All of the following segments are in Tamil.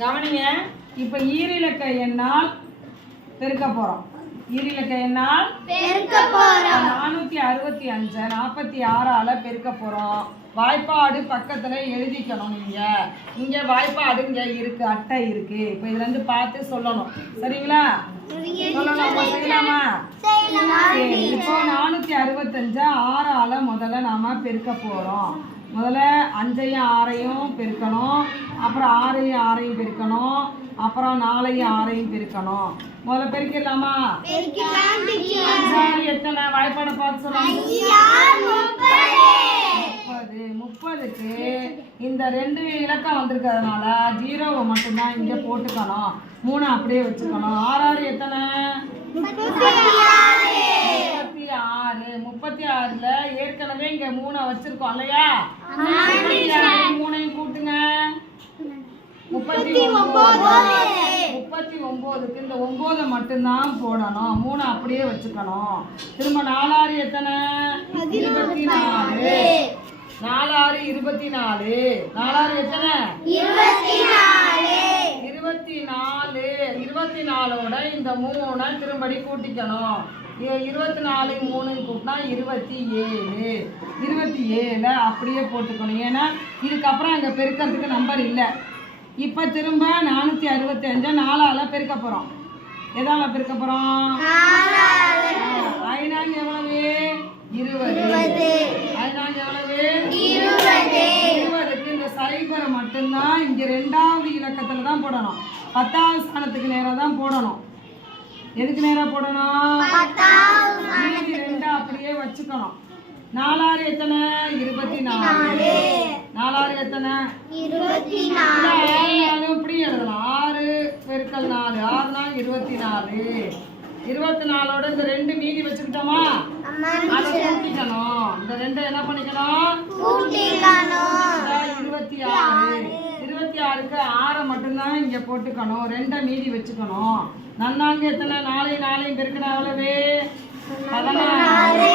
கவனிங்க இப்போ ஈரிலக்க எண்ணால் பெருக்க போகிறோம் ஈரிலக்க எண்ணால் பெருக்க போறோம். நானூற்றி அறுபத்தி அஞ்சை நாற்பத்தி ஆறால் பெருக்க போகிறோம் வாய்ப்பாடு பக்கத்தில் எழுதிக்கணும் நீங்கள் இங்கே வாய்ப்பாடு இங்கே இருக்குது அட்டை இருக்குது இப்போ இதுலேருந்து பார்த்து சொல்லணும். சரிங்களா? சொல்லலாமா செய்யலாமா? சரி இப்போ நானூற்றி அறுபத்தஞ்சை ஆறால் முதல்ல நாம் பெருக்க போகிறோம் முதல்ல அஞ்சையும் ஆறையும் பெருக்கணும். அப்புறம் ஆறையும் ஆறையும் பெருக்கணும். அப்புறம் நாலையும் ஆறையும் பெருக்கணும். முதல்ல பெருக்கிடலாமா? எத்தனை? வாய்ப்பாடை பார்த்து முப்பது. முப்பதுக்கு இந்த ரெண்டு இலக்கம் வந்திருக்கிறதுனால ஜீரோவை மட்டும்தான் இங்கே போட்டுக்கணும். மூணு அப்படியே வச்சுக்கணும். ஆறாறு எத்தனை? முப்பத்தி ஆறு. முப்பத்தி ஆறுல ஏற்கனவே இங்க மூணை வச்சிருக்கோம் இல்லையா? ஆறு மூணையும் கூட்டுங்க. முப்பத்தி ஒன்பது முப்பத்தி ஒன்பதுக்கு இந்த ஒன்பதை மட்டும்தான் போடணும். மூணு அப்படியே வச்சுக்கணும். திரும்ப நாலாறு எத்தனை? இருபத்தி நாலு. நாலாறு இருபத்தி நாலு. நாலாறு எத்தனை? இருபத்தி நாலு. இருபத்தி நாலோட இந்த மூணை திரும்படி கூட்டிக்கணும். இருபத்தி நாலு மூணு கூட்டினா இருபத்தி ஏழு. இருபத்தி ஏழு அப்படியே போட்டுக்கணும். ஏன்னா இதுக்கப்புறம் அங்கே பெருக்கிறதுக்கு நம்பர் இல்லை. இப்போ திரும்ப நானூற்றி அறுபத்தி அஞ்சை நாலால் பெருக்க போகிறோம் எதால பெருக்க போகிறோம் ஐநாங்க எவ்வளவு? இருபது. ஐநாங்க எவ்வளவு? இருபதுக்கு இந்த சைபரை மட்டும்தான் இங்க ரெண்டாவது இலக்கத்துல தான் போடணும். பத்தாவது ஸ்தானத்துக்கு நேரா தான் போடணும். எதுக்கு நேரா போடணும்? மீதி ரெண்டு அப்படியே வச்சுக்கணும். நாலாறு எத்தனை? இருபத்தி நாலு நாலாறு எத்தனை? இருபத்தி நாலு இப்படி எழுதலாம். ஆறு பெருக்கல் நாலு ஆறு நாள் இருபத்தி நாலு இருபத்தி நாலோட இந்த ரெண்டு மீதி வச்சுக்கிட்டோமா? அதை கூட்டிக்கணும். இந்த ரெண்டை என்ன பண்ணிக்கணும்? இருபத்தி ஆறு. இருபத்தி ஆறுக்கு ஆறை மட்டும்தான் இங்க போட்டுக்கணும் ரெண்டை மீதி வச்சுக்கணும். நன்னாங்க எத்தனை? நாளை நாளையும் பெருக்கின எவ்வளவு பதினாறு.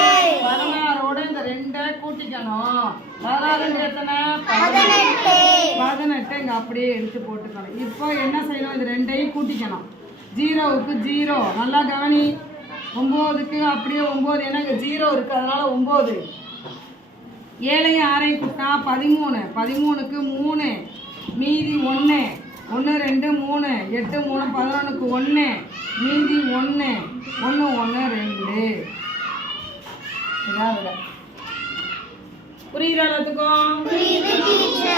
பதினாறோட இந்த ரெண்டை கூட்டிக்கணும். பதினாறு எத்தனை? பதினெட்டு. பதினெட்டு. இங்க அப்படியே எடுத்து போட்டுக்கணும். இப்போ என்ன செய்யணும்? இது ரெண்டையும் கூட்டிக்கணும். ஜீரோவுக்கு ஜீரோ. நல்லா கவனி. ஒம்போதுக்கு அப்படியே ஒம்பது. ஏன்னா இங்கே ஜீரோ இருக்குது அதனால ஒம்பது. ஏழையும் ஆறையும் கூட்டினா பதிமூணு. பதிமூணுக்கு மூணு. மீதி ஒன்று. ஒன்று ரெண்டு மூணு. எட்டு மூணு பதினொன்றுக்கு ஒன்று மீதி ஒன்று ஒன்று ஒன்று ரெண்டு. இதான் விட. புரியுதா எல்லாத்துக்கும்?